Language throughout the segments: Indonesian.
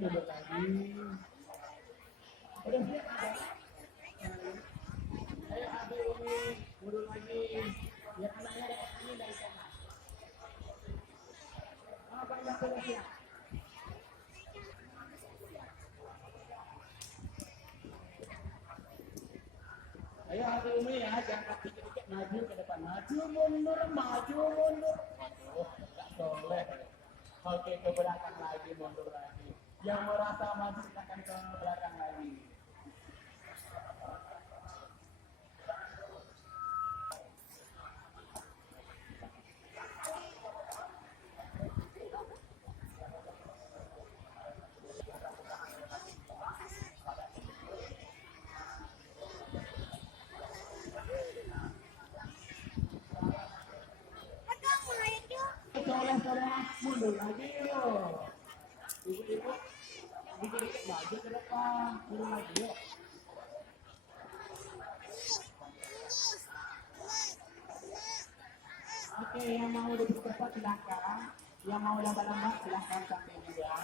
duduk lagi. Udah siap ada. Ayo Abi Umi, duduk lagi. Biar anaknya dapat ini dari sana. Apa yang sudah siap? Ayo Abi Umi ya, jangan kaki dikit maju ke depan. Maju mundur, maju mundur. Waduh, nggak boleh. Oke, ke belakang lagi, mundur lagi. Yang merasa maju silakan ke belakang lagi. Soleh-soleh mundur lagi yuk. Ibu-ibu dikit-dikit maju ke depan, mundur lagi yuk. Oke, yang mau duduk cepat silakan. Yang mau lambat-lambat silakan sampai juga.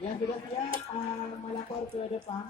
Yang sudah siap melapor ke depan.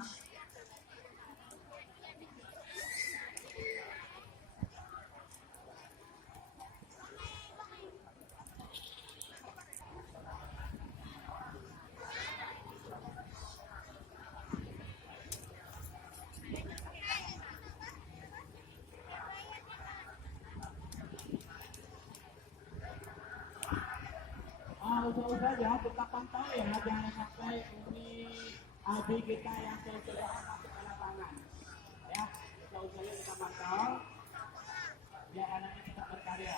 Usul saja tetap pantau ya, jangan sampai ini Abi kita yang kelelahan masuk ke lapangan. Ya, usul saja kita pantau, biar anaknya tetap berkarya.